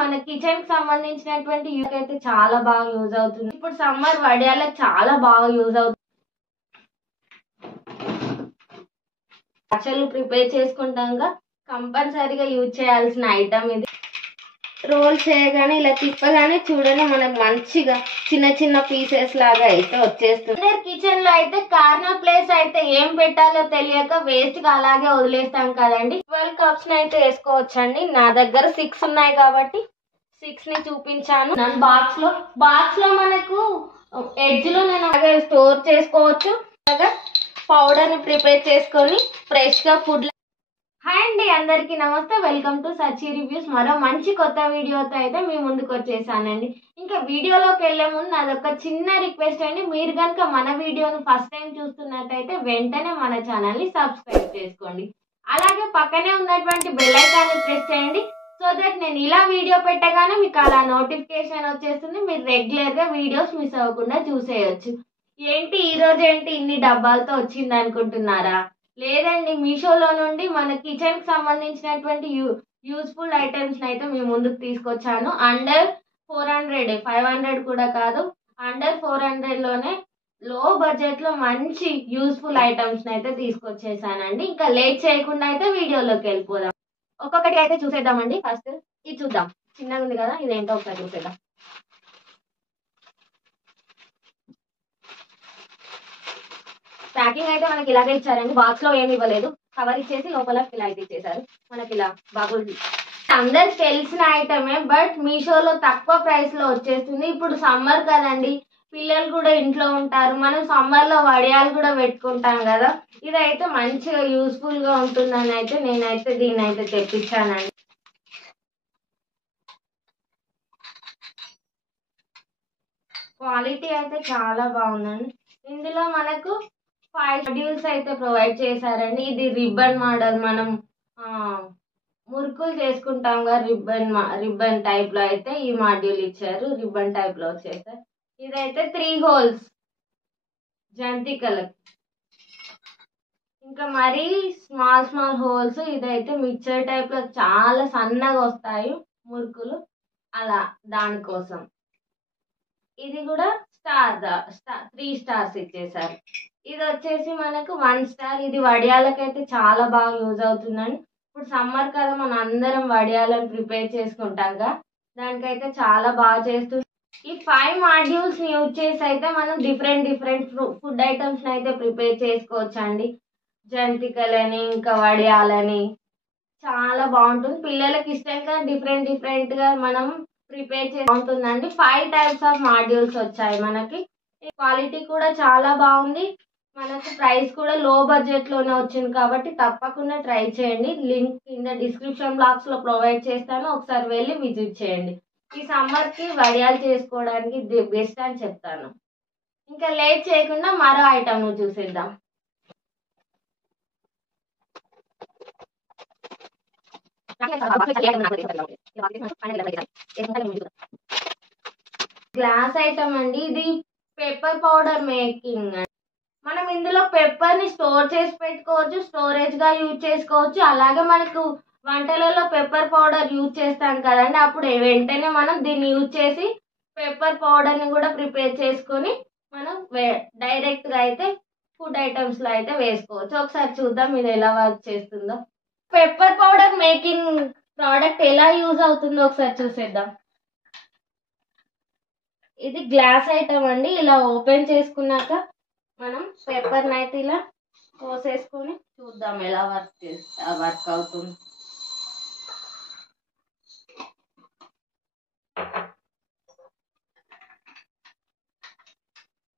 మన కిచెన్ కి సంబంధించినటువంటి యూజ్ అయితే చాలా బాగా యూజ్ అవుతుంది. ఇప్పుడు సమ్మర్ వడియాలకు చాలా బాగా యూజ్ అవుతుంది. పచ్చళ్ళు ప్రిపేర్ చేసుకుంటాం కంపల్సరీగా యూజ్ చేయాల్సిన ఐటమ్ ఇది. రోల్ చేయగానే ఇలా తిప్పగానే చూడండి మనకు మంచిగా చిన్న చిన్న పీసెస్ లాగా అయితే వచ్చేస్తుంది. కిచెన్ లో అయితే కార్నర్ ప్లేస్ అయితే ఏం పెట్టాలో తెలియక వేస్ట్ గా అలాగే వదిలేస్తాం కదండి. 12 కప్స్ అయితే వేసుకోవచ్చండి. నా దగ్గర 6 ఉన్నాయి కాబట్టి 6 ని చూపించాను. బాక్స్ లో మనకు ఎడ్జ్ లో నేను అలాగే స్టోర్ చేసుకోవచ్చు. పౌడర్ ని ప్రిపేర్ చేసుకొని ఫ్రెష్ గా ఫుడ్. హాయ్ అండి, అందరికీ నమస్తే. Welcome to Sachi reviews. మరో మంచి కొత్త వీడియోతో అయితే మీ ముందుకు వచ్చేసానండి. ఇంకా వీడియోలోకి వెళ్లే ముందు నాదొక చిన్న రిక్వెస్ట్ అండి. మీరు కనుక మన వీడియోను ఫస్ట్ టైం చూస్తున్నట్టయితే వెంటనే మన ఛానల్ ని సబ్స్క్రైబ్ చేసుకోండి. అలాగే పక్కనే ఉన్నటువంటి బెల్ ఐకాన్ ని ప్రెస్ చేయండి. సో దట్ నేను ఇలా వీడియో పెట్టగానే మీకు అలా నోటిఫికేషన్ వచ్చేస్తుంది. మీరు రెగ్యులర్ గా వీడియోస్ మిస్ అవ్వకుండా చూసేయచ్చు. ఈ రోజు ఏంటి ఇన్ని డబ్బాలతో వచ్చింది అనుకుంటున్నారా? లేదండి, మీషోలో నుండి మన కిచెన్ కి సంబంధించినటువంటి యూస్ఫుల్ ఐటమ్స్ అయితే మీ ముందుకు తీసుకొచ్చాను. అండర్ 400, 500 కూడా కాదు, అండర్ 400 లోనే లో బడ్జెట్ లో మంచి యూస్ఫుల్ ఐటమ్స్ అయితే తీసుకొచ్చేసానండి. ఇంకా లేట్ చేయకుండా అయితే వీడియోలోకి వెళ్ళిపోదాం. ఒక్కొక్కటి అయితే చూసేద్దామండి. ఫస్ట్ ఇది చూద్దాం. చిన్నగా ఉంది కదా, ఇదేంటో ఒకసారి చూసేద్దాం. ప్యాకింగ్ అయితే మనకి ఇలాగే ఇచ్చారండి. బాక్స్ లో ఏమి ఇవ్వలేదు, కవర్ ఇచ్చేసి లోపల ఇలా అయితే ఇచ్చేసారు. మనకి ఇలా బాగుంది. అందరికి తెలిసిన ఐటమే, బట్ మీషోలో తక్కువ ప్రైస్ లో వచ్చేస్తుంది. ఇప్పుడు సమ్మర్ కదండి, పిల్లలు కూడా ఇంట్లో ఉంటారు. మనం సమ్మర్ లో వడియాలు కూడా పెట్టుకుంటాం కదా. ఇదైతే మంచిగా యూస్ఫుల్ గా ఉంటుందని అయితే నేనైతే దీన్ని అయితే తెప్పించానండి. క్వాలిటీ అయితే చాలా బాగుందండి. ఇందులో మనకు 5 మాడ్యూల్స్ అయితే ప్రొవైడ్ చేశారండి. ఇది రిబ్బన్ మోడల్. మనం మురుకులు చేసుకుంటాం కదా, రిబ్బన్ టైప్ లో అయితే ఈ మాడ్యూల్ ఇచ్చారు. రిబ్బన్ టైప్ లో వచ్చేసారు. ఇదైతే 3 హోల్స్ జంతికలకి. ఇంకా మరీ స్మాల్ హోల్స్. ఇదైతే మిక్చర్ టైప్ లో చాలా సన్నగా వస్తాయి మురుకులు, అలా దానికోసం. ఇది కూడా 3 స్టార్స్ ఇచ్చేసారు. ఇది వచ్చేసి మనకు 1 స్టార్. ఇది వడియాలకైతే చాలా బాగా యూజ్ అవుతుందండి. ఇప్పుడు సమ్మర్ కదా, మనం అందరం వడియాలను ప్రిపేర్ చేసుకుంటాం. దానికైతే చాలా బాగా చేస్తుంది. ఈ 5 మాడ్యూల్స్ ని యూజ్ చేసి అయితే మనం డిఫరెంట్ ఫుడ్ ఐటమ్స్ అయితే ప్రిపేర్ చేసుకోవచ్చండి. జంతికలని, ఇంకా వడియాలని చాలా బాగుంటుంది. పిల్లలకి ఇష్టంగా డిఫరెంట్ గా మనం ప్రిపేర్ చేసి బాగుంటుందండి. 5 టైప్స్ ఆఫ్ మాడ్యూల్స్ వచ్చాయి మనకి. క్వాలిటీ కూడా చాలా బాగుంది. మనకు ప్రైస్ కూడా లో బడ్జెట్ లోనే వచ్చింది కాబట్టి తప్పకుండా ట్రై చేయండి. లింక్ కింద డిస్క్రిప్షన్ బాక్స్ లో ప్రొవైడ్ చేస్తాను. ఒకసారి వెళ్ళి విజిట్ చేయండి. ఈ సమ్మర్ కి వడియాలు చేసుకోవడానికి ది బెస్ట్ అని చెప్తాను. ఇంకా లేట్ చేయకుండా మరో ఐటమ్ ను చూసేద్దాం. గ్లాస్ ఐటమ్ అండి. ఇది పెప్పర్ పౌడర్ మేకింగ్. మనం ఇందులో పెప్పర్ ని స్టోర్ చేసి పెట్టుకోవచ్చు, స్టోరేజ్ గా యూజ్ చేసుకోవచ్చు. అలాగే మనకు వంటలలో పెప్పర్ పౌడర్ యూజ్ చేస్తాం కదండి, అప్పుడు వెంటనే మనం దీన్ని యూజ్ చేసి పెప్పర్ పౌడర్ ని కూడా ప్రిపేర్ చేసుకొని మనం డైరెక్ట్ గా అయితే ఫుడ్ ఐటమ్స్ లో అయితే వేసుకోవచ్చు. ఒకసారి చూద్దాం ఇది ఎలా వర్క్ చేస్తుందో. పెప్పర్ పౌడర్ మేకింగ్ ప్రోడక్ట్ ఎలా యూజ్ అవుతుందో ఒకసారి చూసేద్దాం. ఇది గ్లాస్ ఐటమ్ అండి. ఇలా ఓపెన్ చేసుకున్నాక మనం పెప్పర్ నైతే ఇలా పోసేసుకొని చూద్దాం ఎలా వర్క్ అవుతుంది.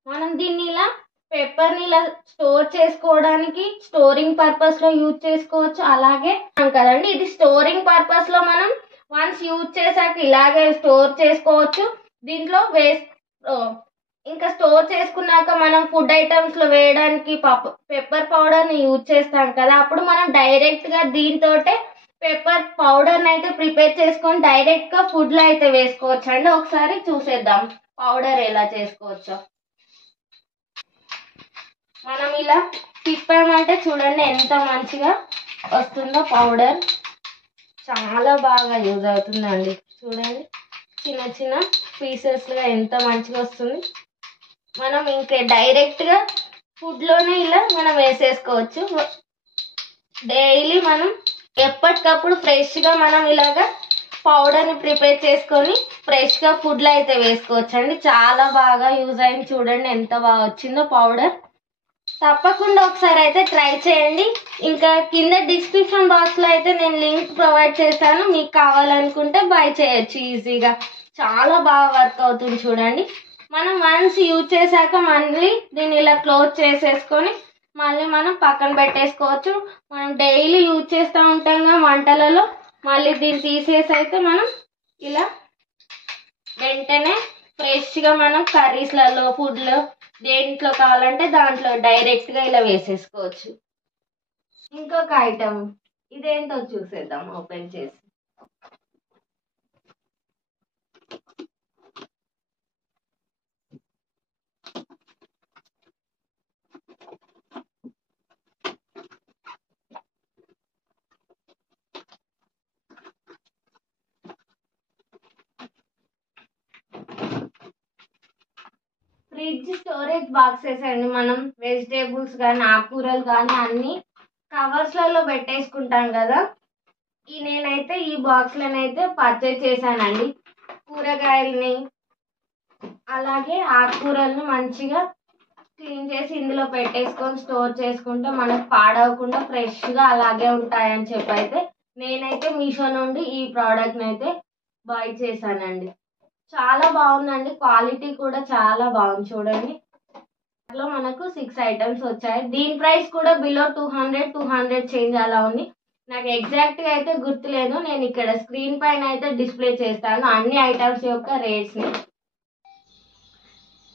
మనం దీన్ని ఇలా పెప్పర్ ని ఇలా స్టోర్ చేసుకోవడానికి స్టోరింగ్ పర్పస్ లో యూజ్ చేసుకోవచ్చు. అలాగే కదండి, ఇది స్టోరింగ్ పర్పస్ లో మనం వన్స్ యూజ్ చేసాక ఇలాగే స్టోర్ చేసుకోవచ్చు. దీంట్లో ఇంకా స్టోర్ చేసుకున్నాక మనం ఫుడ్ ఐటమ్స్ లో వేయడానికి పెప్పర్ పౌడర్ ని యూజ్ చేస్తాం కదా, అప్పుడు మనం డైరెక్ట్ గా దీంతోటే పెప్పర్ పౌడర్ ని అయితే ప్రిపేర్ చేసుకొని డైరెక్ట్ గా ఫుడ్ లో అయితే వేసుకోవచ్చు అండి. ఒకసారి చూసేద్దాం పౌడర్ ఎలా చేసుకోవచ్చో. మనం ఇలా తిప్పామంటే చూడండి ఎంత మంచిగా వస్తుందో పౌడర్. చాలా బాగా యూజ్ అవుతుందండి. చూడండి చిన్న చిన్న పీసెస్గా ఎంత మంచిగా వస్తుంది. మనం ఇంకా డైరెక్ట్గా ఫుడ్లోనే ఇలా మనం వేసేసుకోవచ్చు. డైలీ మనం ఎప్పటికప్పుడు ఫ్రెష్గా మనం ఇలాగా పౌడర్ని ప్రిపేర్ చేసుకొని ఫ్రెష్గా ఫుడ్లో అయితే వేసుకోవచ్చు అండి. చాలా బాగా యూజ్ అయింది. చూడండి ఎంత బాగా వచ్చిందో పౌడర్. తప్పకుండా ఒకసారి అయితే ట్రై చేయండి. ఇంకా కింద డిస్క్రిప్షన్ బాక్స్లో అయితే నేను లింక్ ప్రొవైడ్ చేశాను. మీకు కావాలనుకుంటే బై చేయొచ్చు ఈజీగా. చాలా బాగా వర్క్ అవుతుంది. చూడండి మనం వన్స్ యూజ్ చేశాక మళ్ళీ దీన్ని ఇలా క్లోజ్ చేసేసుకొని మళ్ళీ మనం పక్కన పెట్టేసుకోవచ్చు. మనం డైలీ యూజ్ చేస్తూ ఉంటాం కదా వంటలలో, మళ్ళీ దీన్ని తీసేసి అయితే మనం ఇలా వెంటనే ఫ్రెష్గా మనం కర్రీస్లలో ఫుడ్లో దేంట్లో కావాలంటే దాంట్లో డైరెక్ట్గా ఇలా వేసేసుకోవచ్చు. ఇంకొక ఐటమ్ ఇదేంటో చూసేద్దాం ఓపెన్ చేసి. ఫ్రిడ్జ్ స్టోరేజ్ బాక్సెస్ అండి. మనం వెజిటేబుల్స్ కానీ ఆకుకూరలు కానీ అన్ని కవర్స్లలో పెట్టేసుకుంటాం కదా. నేనైతే ఈ బాక్స్లనైతే పర్చేజ్ చేశానండి. కూరగాయలని అలాగే ఆకుకూరలను మంచిగా క్లీన్ చేసి ఇందులో పెట్టేసుకొని స్టోర్ చేసుకుంటే మనకు పాడవకుండా ఫ్రెష్గా అలాగే ఉంటాయని చెప్పి అయితే నేనైతే మీషో నుండి ఈ ప్రోడక్ట్ని అయితే బై చేశానండి. చాలా బాగుందండి. క్వాలిటీ కూడా చాలా బాగుంది. చూడండి దాంట్లో మనకు 6 ఐటమ్స్ వచ్చాయి. దీని ప్రైస్ కూడా బిలో 200 చేంజ్ అలా ఉంది. నాకు ఎగ్జాక్ట్గా అయితే గుర్తులేదు. నేను ఇక్కడ స్క్రీన్ పైన అయితే డిస్ప్లే చేస్తాను అన్ని ఐటమ్స్ యొక్క రేట్స్ని.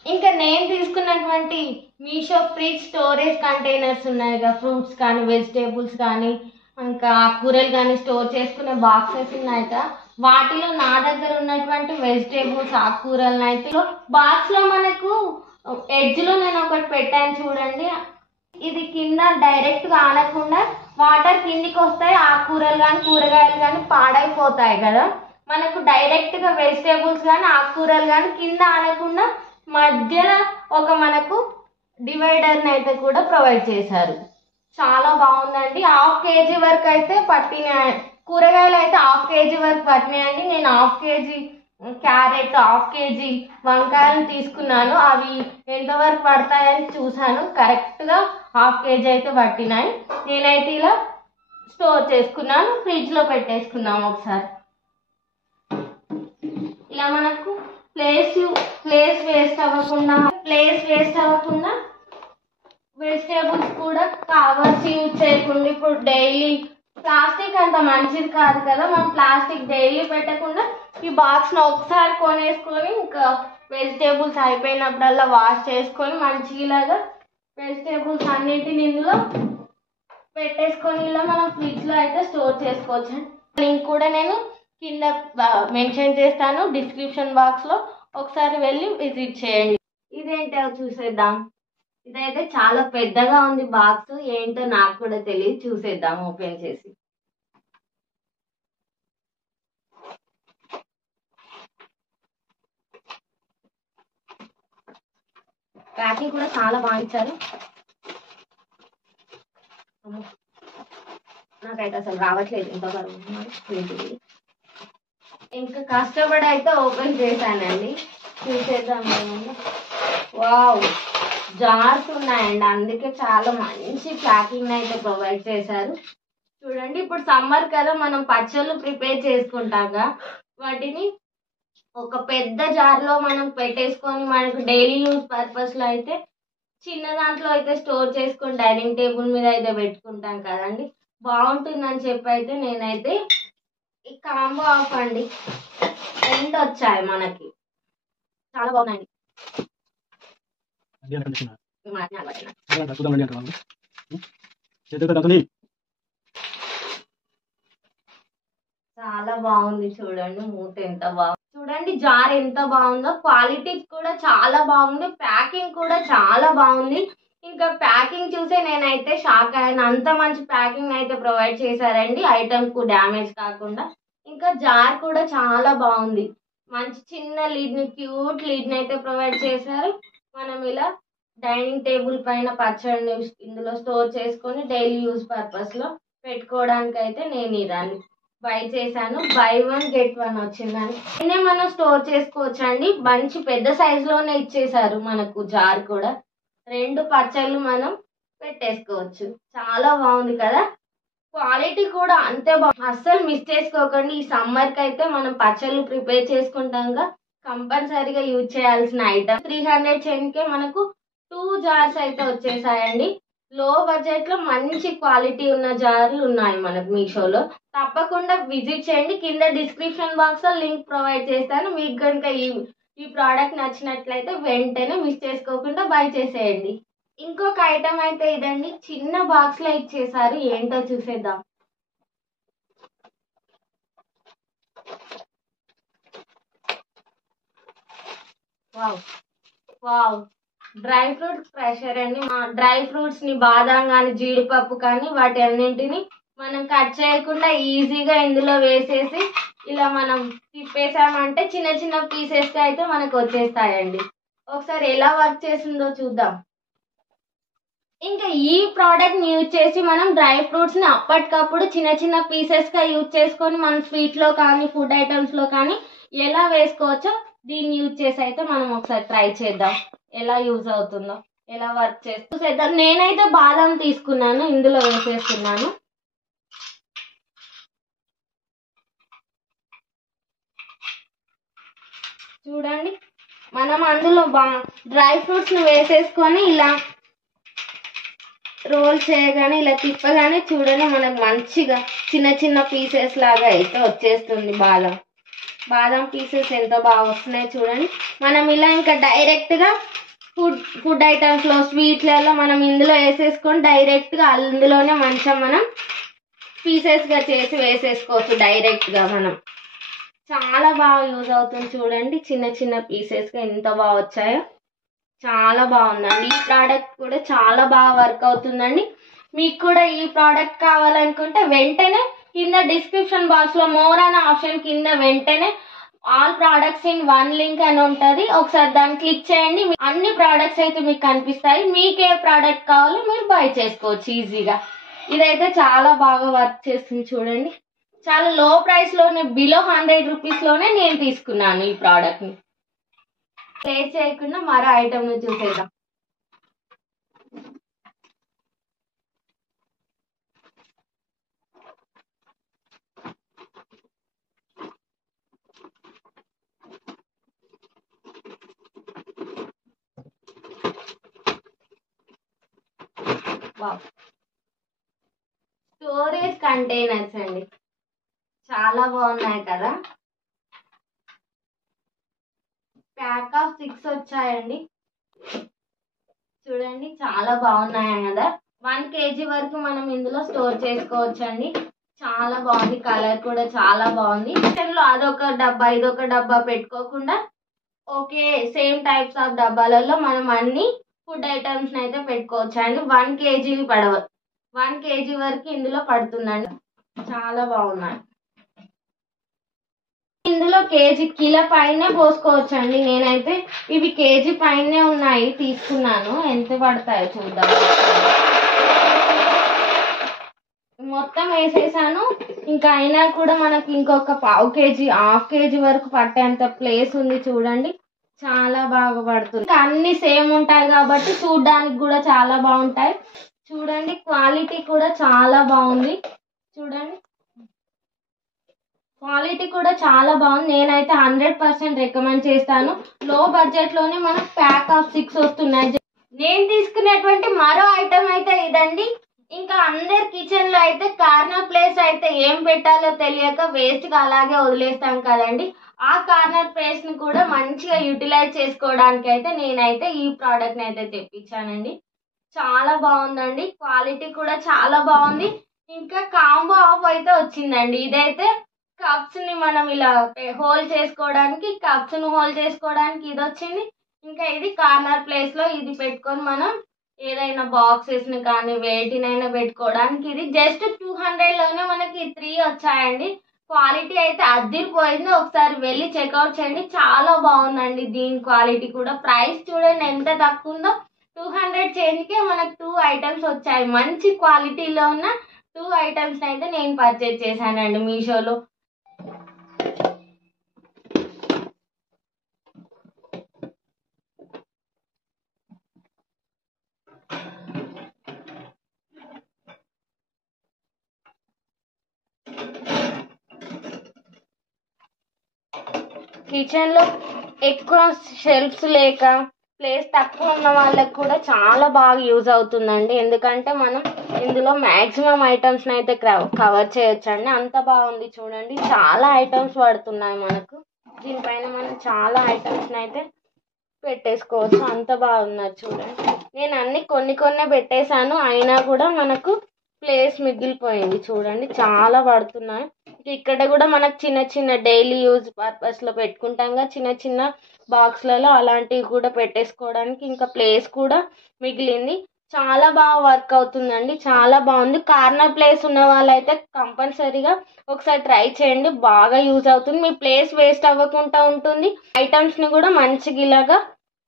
ఇంకా నేను తీసుకున్నటువంటి మీషో ఫ్రిడ్జ్ స్టోరేజ్ కంటైనర్స్ ఉన్నాయి కదా, ఫ్రూట్స్ కానీ వెజిటేబుల్స్ కానీ ఇంకా ఆకుకూరలు కానీ స్టోర్ చేసుకునే బాక్సెస్ ఉన్నాయి కదా, వాటిలో నా దగ్గర ఉన్నటువంటి వెజిటేబుల్స్ ఆకుకూరలను అయితే బాక్స్లో మనకు ఎడ్జ్లో నేను ఒకటి పెట్టాను చూడండి. ఇది కింద డైరెక్ట్గా ఆనకుండా వాటర్ కిందికి వస్తాయి. ఆకుకూరలు కానీ కూరగాయలు కానీ పాడైపోతాయి కదా. మనకు డైరెక్ట్గా వెజిటేబుల్స్ కానీ ఆకుకూరలు కానీ కింద ఆనకుండా మధ్యలో ఒక మనకు డివైడర్ని అయితే కూడా ప్రొవైడ్ చేశారు. చాలా బాగుందండి. 1/2 kg వరకు అయితే పట్టినాయి. కూరగాయలు అయితే 1/2 kg వరకు పట్టినాయండి. నేను 1/2 kg క్యారెట్ 1/2 kg వంకాయలు తీసుకున్నాను. అవి ఎంతవరకు పడతాయని చూశాను. కరెక్ట్గా 1/2 kg అయితే పట్టినాయి. నేనైతే ఇలా స్టోర్ చేసుకున్నాను. ఫ్రిడ్జ్లో పెట్టేసుకున్నాము. ఒకసారి ఇలా మనకు ప్లేస్ వేస్ట్ అవ్వకుండా వెజిటేబుల్స్ కూడా కవర్స్ యూజ్ చేయకుండా, ఇప్పుడు డైలీ ప్లాస్టిక్ అంత మంచిది కాదు కదా, మనం ప్లాస్టిక్ డైలీ పెట్టకుండా ఈ బాక్స్ను ఒకసారి కొనేసుకొని ఇంకా వెజిటేబుల్స్ అయిపోయినప్పుడల్లా వాష్ చేసుకొని మంచిగా ఇలాగా వెజిటేబుల్స్ అన్నిటిని ఇందులో పెట్టేసుకొని ఇలా మనం ఫ్రిడ్జ్లో అయితే స్టోర్ చేసుకోవచ్చు. లింక్ కూడా నేను కింద మెన్షన్ చేస్తాను డిస్క్రిప్షన్ బాక్స్లో. ఒకసారి వెళ్ళి విజిట్ చేయండి. ఇదేంటో చూసేద్దాం. ఇదైతే చాలా పెద్దగా ఉంది బాక్స్. ఏంటో నాకు కూడా తెలియదు. చూసేద్దాం ఓపెన్ చేసి. ప్యాకింగ్ కూడా చాలా బాగా ఇచ్చారు. నాకైతే అసలు రావట్లేదు. ఎంత బరువు ఇంకా కష్టపడి అయితే ఓపెన్ చేశానండి. చూసేద్దాం. వావ్, జార్స్ ఉన్నాయండి. అందుకే చాలా మంచి ప్యాకింగ్ అయితే ప్రొవైడ్ చేశారు. చూడండి ఇప్పుడు సమ్మర్ కదా, మనం పచ్చళ్ళు ప్రిపేర్ చేసుకుంటాగా, వాటిని ఒక పెద్ద జార్లో మనం పెట్టేసుకొని మనకు డైలీ యూజ్ పర్పస్లో అయితే చిన్న దాంట్లో అయితే స్టోర్ చేసుకొని డైనింగ్ టేబుల్ మీద అయితే పెట్టుకుంటాం కదండి. బాగుంటుందని చెప్పి అయితే నేనైతే ఈ కాంబో ఆఫ్ అండి 2 వచ్చాయి మనకి. చాలా బాగున్నాయండి. చాలా బాగుంది. చూడండి మూత ఎంత బాగుంది. చూడండి జార్ ఎంత బాగుందో. క్వాలిటీ కూడా చాలా బాగుంది. ప్యాకింగ్ కూడా చాలా బాగుంది. ఇంకా ప్యాకింగ్ చూసే నేనైతే షాక్ అయ్యాను. అంత మంచి ప్యాకింగ్ అయితే ప్రొవైడ్ చేశారండి, ఐటమ్ కు డ్యామేజ్ కాకుండా. ఇంకా ఇంకా జార్ కూడా చాలా బాగుంది. మంచి చిన్న లిడ్ని, క్యూట్ లిడ్ని అయితే ప్రొవైడ్ చేశారు. మనం ఇలా డైనింగ్ టేబుల్ పైన పచ్చడిని ఇందులో స్టోర్ చేసుకొని డైలీ యూజ్ పర్పస్లో పెట్టుకోవడానికి అయితే నేను ఇదాన్ని బై చేశాను. బై 1 get 1 వచ్చిందని దీన్నే మనం స్టోర్ చేసుకోవచ్చు అండి. మంచి పెద్ద సైజులోనే ఇచ్చేసారు మనకు జార్ కూడా. 2 పచ్చళ్ళు మనం పెట్టేసుకోవచ్చు. చాలా బాగుంది కదా. క్వాలిటీ కూడా అంతే బాగుంది. అస్సలు మిస్ చేసుకోకండి. ఈ సమ్మర్కి అయితే మనం పచ్చళ్ళు ప్రిపేర్ చేసుకుంటాంగా, కంపల్సరీగా యూజ్ చేయాల్సిన ఐటమ్. 310కే మనకు 2 జార్స్ అయితే వచ్చేసాయండి. లో బడ్జెట్లో మంచి క్వాలిటీ ఉన్న జార్లు ఉన్నాయి మనకు మీషోలో. తప్పకుండా విజిట్ చేయండి. కింద డిస్క్రిప్షన్ బాక్స్లో లింక్ ప్రొవైడ్ చేస్తాను. మీకు కనుక ఈ ప్రోడక్ట్ నచ్చినట్లయితే వెంటనే మిస్ చేసుకోకుండా బై చేసేయండి. ఇంకొక ఐటమ్ అయితే ఇదండి, చిన్న బాక్స్ లో ఇచ్చేసారు. ఏంటో చూసేద్దాం. Wow wow dry fruits crusher అండి. డ్రై ఫ్రూట్స్ ని, బాదాం కానీ, జీడిపప్పు కానీ, వాటి అన్నింటిని మనం కట్ చేయకుండా ఈజీగా ఇందులో వేసేసి ఇలా మనం తిప్పేసామంటే చిన్న చిన్న పీసెస్ గా అయితే మనకు వచ్చేస్తాయండి. ఒకసారి ఎలా వర్క్ చేసిందో చూద్దాం. ఇంకా ఈ ప్రోడక్ట్ ని యూజ్ చేసి మనం డ్రై ఫ్రూట్స్ ని అప్పటికప్పుడు చిన్న చిన్న పీసెస్ గా యూజ్ చేసుకొని మనం స్వీట్ లో కానీ, ఫుడ్ ఐటమ్స్ లో కానీ ఎలా వేసుకోవచ్చో దీన్ని యూజ్ చేసి అయితే మనం ఒకసారి ట్రై చేద్దాం. ఎలా యూజ్ అవుతుందో, ఎలా వర్క్ చేద్దాం. నేనైతే బాదం తీసుకున్నాను, ఇందులో వేసేస్తున్నాను. చూడండి, మనం అందులో డ్రై ఫ్రూట్స్ ని వేసేసుకొని ఇలా రోల్ చేయగానే, ఇలా తిప్పగానే చూడండి మనకు మంచిగా చిన్న చిన్న పీసెస్ లాగా అయితే వచ్చేస్తుంది. బాదం పీసెస్ ఎంత బాగా వస్తున్నాయి చూడండి. మనం ఇలా ఇంకా డైరెక్ట్గా ఫుడ్ ఐటమ్స్లో, స్వీట్లలో మనం ఇందులో వేసేసుకొని డైరెక్ట్గా అందులోనే మంచిగా మనం పీసెస్గా చేసి వేసేసుకోవచ్చు డైరెక్ట్గా. మనం చాలా బాగా యూజ్ అవుతుంది చూడండి. చిన్న చిన్న పీసెస్గా ఎంత బాగా వచ్చాయో, చాలా బాగుందండి. ఈ ప్రోడక్ట్ కూడా చాలా బాగా వర్క్ అవుతుందండి. మీకు కూడా ఈ ప్రోడక్ట్ కావాలనుకుంటే వెంటనే కింద డిస్క్రిప్షన్ బాక్స్ లో మోర్ అనే ఆప్షన్ కింద వెంటనే ఆల్ ప్రోడక్ట్స్ ఇన్ 1 లింక్ అని ఉంటుంది. ఒకసారి దాన్ని క్లిక్ చేయండి. అన్ని ప్రోడక్ట్స్ అయితే మీకు కనిపిస్తాయి. మీకు ఏ ప్రోడక్ట్ కావాలో మీరు బై చేసుకోవచ్చు ఈజీగా. ఇదైతే చాలా బాగా వర్క్ చేస్తుంది చూడండి. చాలా లో ప్రైస్ లోనే, బిలో 100 రూపీస్ లోనే నేను తీసుకున్నాను ఈ ప్రోడక్ట్ ని. లేట్ చేయకుండా మరో ఐటమ్ ని చూసేద్దాం. వావ్, స్టోరేజ్ కంటైనర్స్ అండి. చాలా బాగున్నాయి కదా. ప్యాక్ ఆఫ్ 6 వచ్చాయండి. చూడండి, చాలా బాగున్నాయి కదా. 1 kg వరకు మనం ఇందులో స్టోర్ చేసుకోవచ్చు అండి. చాలా బాగుంది. కలర్ కూడా చాలా బాగుంది. కిచెన్లో అదొక డబ్బా, ఇదొక డబ్బా పెట్టుకోకుండా ఓకే సేమ్ టైప్స్ ఆఫ్ డబ్బాలలో మనం అన్ని ఫుడ్ ఐటమ్స్ అయితే పెట్టుకోవచ్చు అండి. 1 kg 1 kg వరకు ఇందులో పడుతుందండి. చాలా బాగున్నాయి. ఇందులో కిలో పైనే పోసుకోవచ్చు అండి. నేనైతే ఇవి కేజీ పైనే ఉన్నాయి తీసుకున్నాను. ఎంత పడతాయో చూద్దాం. మొత్తం వేసేసాను. ఇంకా అయినా కూడా మనకి ఇంకొక ½ kg, ½ kg వరకు పట్టేంత ప్లేస్ ఉంది చూడండి. చాలా బాగా పడుతుంది. అన్ని సేమ్ ఉంటాయి కాబట్టి చూడడానికి కూడా చాలా బాగుంటాయి. చూడండి, క్వాలిటీ కూడా చాలా బాగుంది. చూడండి, క్వాలిటీ కూడా చాలా బాగుంది. నేనైతే 100% రికమెండ్ చేస్తాను. లో బడ్జెట్ లోనే మనకు ప్యాక్ ఆఫ్ 6 వస్తున్నాయి. నేను తీసుకునేటువంటి మరో ఐటమ్ అయితే ఇదండి. ఇంకా అందరి కిచెన్ లో అయితే కార్నర్ ప్లేస్ అయితే ఏం పెట్టాలో తెలియక వేస్ట్ గా అలాగే వదిలేస్తాం కదండి. ఆ కార్నర్ ప్లేస్ ని కూడా మంచిగా యూటిలైజ్ చేసుకోవడానికి అయితే నేనైతే ఈ ప్రోడక్ట్ ని అయితే తెప్పించానండి. చాలా బాగుందండి. క్వాలిటీ కూడా చాలా బాగుంది. ఇంకా కాంబో ఆఫ్ అయితే వచ్చిందండి. ఇదైతే కప్స్ ని మనం ఇలా హోల్డ్ చేసుకోవడానికి, కప్స్ ను హోల్డ్ చేసుకోవడానికి ఇది వచ్చింది. ఇంకా ఇది కార్నర్ ప్లేస్ లో ఇది పెట్టుకొని మనం ఏదైనా బాక్సెస్ ని కానీ వేటినైనా పెట్టుకోవడానికి. ఇది జస్ట్ 200 లోనే మనకి 3 వచ్చాయండి. క్వాలిటీ అయితే అదిరిపోయింది. ఒకసారి వెళ్ళి చెక్అవుట్ చేయండి, చాలా బాగుందండి దీని క్వాలిటీ కూడా. ప్రైస్ చూడండి ఎంత తక్కువ ఉందో, 200 చేంజ్కే మనకు 2 ఐటమ్స్ వచ్చాయి. మంచి క్వాలిటీలో ఉన్న 2 ఐటమ్స్ అయితే నేను పర్చేజ్ చేశానండి మీషోలో. కిచెన్లో ఎక్కువ షెల్ఫ్స్ లేక ప్లేస్ తక్కువ ఉన్న వాళ్ళకి కూడా చాలా బాగా యూజ్ అవుతుందండి. ఎందుకంటే మనం ఇందులో మ్యాక్సిమం ఐటమ్స్ని అయితే కవర్ చేయొచ్చండి. అంత బాగుంది చూడండి, చాలా ఐటమ్స్ పడుతున్నాయి మనకు. దీనిపైన మనం చాలా ఐటమ్స్ని అయితే పెట్టేసుకోవచ్చు, అంత బాగున్నది చూడండి. నేను అన్ని కొన్ని పెట్టేశాను, అయినా కూడా మనకు ప్లేస్ మిగిలిపోయింది చూడండి, చాలా పడుతున్నాయి. ఇక్కడ కూడా మనకు చిన్న చిన్న డైలీ యూజ్ పర్పస్లో పెట్టుకుంటాం చిన్న చిన్న బాక్స్లలో, అలాంటివి కూడా పెట్టేసుకోవడానికి ఇంకా ప్లేస్ కూడా మిగిలింది. చాలా బాగా వర్క్ అవుతుందండి, చాలా బాగుంది. కార్నర్ ప్లేస్ ఉన్న వాళ్ళైతే కంపల్సరీగా ఒకసారి ట్రై చేయండి, బాగా యూజ్ అవుతుంది. మీ ప్లేస్ వేస్ట్ అవ్వకుండా ఉంటుంది. ఐటమ్స్ని కూడా మంచిగా ఇలాగా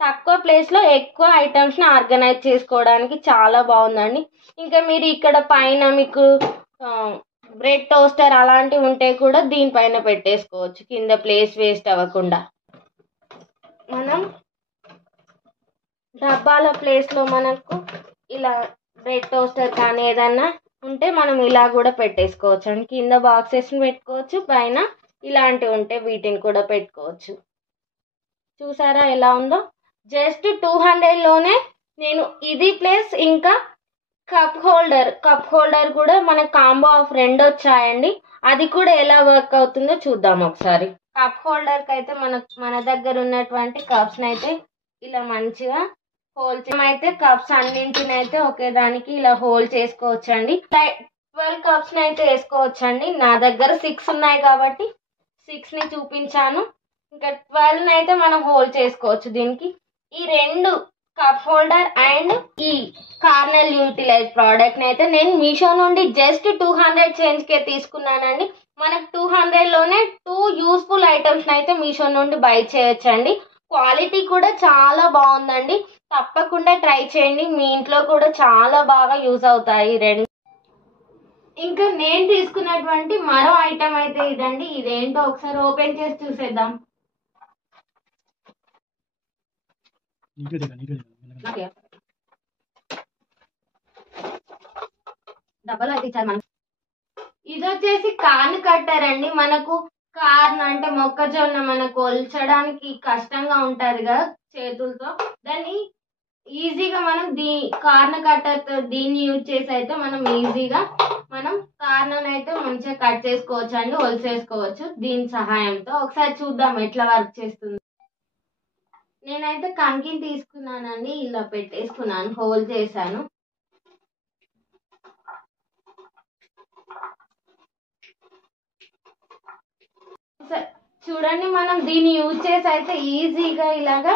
తక్కువ ప్లేస్లో ఎక్కువ ఐటమ్స్ని ఆర్గనైజ్ చేసుకోవడానికి చాలా బాగుందండి. ఇంకా మీరు ఇక్కడ పైన మీకు బ్రెడ్ టోస్టర్ అలాంటివి ఉంటే కూడా దీనిపైన పెట్టేసుకోవచ్చు, కింద ప్లేస్ వేస్ట్ అవ్వకుండా. మనం డబ్బాల ప్లేస్లో మనకు ఇలా బ్రెడ్ టోస్టర్ కానీ ఏదన్నా ఉంటే మనం ఇలా కూడా పెట్టేసుకోవచ్చు అండి. కింద బాక్సెస్ని పెట్టుకోవచ్చు, పైన ఇలాంటివి ఉంటే వీటిని కూడా పెట్టుకోవచ్చు. చూసారా ఎలా ఉందో, జస్ట్ 200లోనే నేను ఇది ప్లస్ ఇంకా కప్ హోల్డర్ కూడా మన కాంబో ఆఫ్ 2 వచ్చాయండి. అది కూడా ఎలా వర్క్ అవుతుందో చూద్దాం ఒకసారి. కప్ హోల్డర్కి అయితే మన దగ్గర ఉన్నటువంటి కప్స్ని అయితే ఇలా మంచిగా హోల్ అయితే కప్స్ అన్నింటిని అయితే ఒకే దానికి ఇలా హోల్ చేసుకోవచ్చండి. 12 కప్స్ని అయితే వేసుకోవచ్చండి. నా దగ్గర 6 ఉన్నాయి కాబట్టి 6ని చూపించాను. ఇంకా 12ని అయితే మనం హోల్ చేసుకోవచ్చు దీనికి. ఈ 2 కప్ హోల్డర్ అండ్ ఈ కార్నెల్ యూటిలైజ్ ప్రోడక్ట్ని అయితే నేను మీషో నుండి జస్ట్ 200 చేంజ్కే తీసుకున్నానండి. మనకు 200లోనే 2 యూస్ఫుల్ ఐటమ్స్ని అయితే మీషో నుండి బై చేయొచ్చండి. క్వాలిటీ కూడా చాలా బాగుందండి, తప్పకుండా ట్రై చేయండి. మీ ఇంట్లో కూడా చాలా బాగా యూజ్ అవుతాయి 2. ఇంకా నేను తీసుకున్నటువంటి మరో ఐటమ్ అయితే ఇదండి. ఇదేంటో ఒకసారి ఓపెన్ చేసి చూసేద్దాం. డబ్బలు అయితే ఇచ్చారు మనకు. ఇది వచ్చేసి కార్న్ కట్టర్ అండి. మనకు కార్న్ అంటే మొక్కజొన్న మనకు ఒల్చడానికి కష్టంగా ఉంటుంది కదా చేతులతో, దాన్ని ఈజీగా మనం కార్న్ కట్టర్తో దీన్ని యూజ్ చేసి అయితే మనం ఈజీగా మనం కార్న్ అయితే మంచిగా కట్ చేసుకోవచ్చు అండి, ఒలిసేసుకోవచ్చు దీని సహాయంతో. ఒకసారి చూద్దాం ఎట్లా వర్క్ చేస్తుంది. నేనైతే కంకిని తీసుకున్నానండి, ఇలా పెట్టేసుకున్నాను, హోల్ చేశాను. చూడండి, మనం దీన్ని యూజ్ చేసి అయితే ఈజీగా ఇలాగా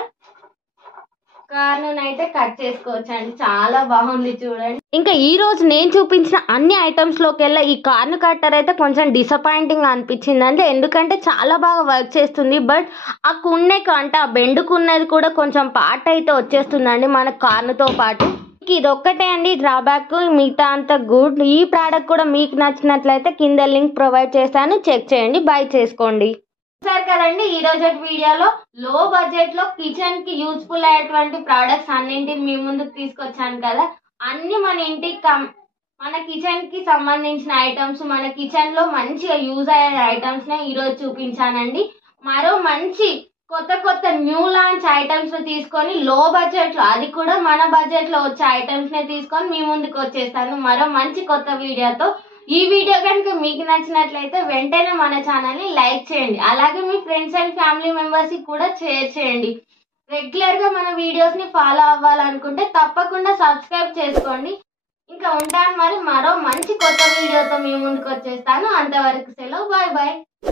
కార్న్ అయితే కట్ చేసుకోవచ్చు అండి, చాలా బాగుంది చూడండి. ఇంకా ఈ రోజు నేను చూపించిన అన్ని ఐటమ్స్ లోకెల్లా ఈ కార్న్ కట్టర్ అయితే కొంచెం డిసప్పాయింటింగ్ అనిపించింది అంటే, ఎందుకంటే చాలా బాగా వర్క్ చేస్తుంది, బట్ ఆ కున్నెకు అంటే ఆ బెండుకున్నది కూడా కొంచెం పార్ట్ అయితే వచ్చేస్తుందండి మన కార్న్తో పాటు. ఇది ఒక్కటే అండి డ్రాబ్యాక్, మిగతా అంతా గుడ్. ఈ ప్రోడక్ట్ కూడా మీకు నచ్చినట్లయితే కింద లింక్ ప్రొవైడ్ చేస్తాను, చెక్ చేయండి, బై చేసుకోండి. చూసారు కదండి ఈ రోజు వీడియోలో లో బడ్జెట్ లో కిచెన్ కి యూస్ఫుల్ అయ్యేటువంటి ప్రోడక్ట్స్ అన్నింటిని మీ ముందుకు తీసుకొచ్చాను కదా. అన్ని మన ఇంటికి మన కిచెన్ కి సంబంధించిన ఐటమ్స్, మన కిచెన్ లో మంచిగా యూజ్ అయ్యే ఐటమ్స్ నే ఈ రోజు చూపించానండి. మరో మంచి కొత్త న్యూ లాంచ్ ఐటమ్స్ తీసుకొని లో బడ్జెట్ లో, అది కూడా మన బడ్జెట్ లో వచ్చే ఐటమ్స్ నే తీసుకొని మీ ముందుకు వచ్చేస్తాను మరో మంచి కొత్త వీడియోతో. ఈ వీడియో కనుక మీకు నచ్చినట్లయితే వెంటనే మన ఛానల్ ని లైక్ చేయండి, అలాగే మీ ఫ్రెండ్స్ అండ్ ఫ్యామిలీ మెంబర్స్ కి కూడా షేర్ చేయండి. రెగ్యులర్ గా మన వీడియోస్ ని ఫాలో అవ్వాలనుకుంటే తప్పకుండా సబ్స్క్రైబ్ చేసుకోండి. ఇంకా ఉంటాను మరి, మరో మంచి కొత్త వీడియోతో మీ ముందుకు వచ్చేస్తాను. అంతవరకు సెలవు, బాయ్ బాయ్.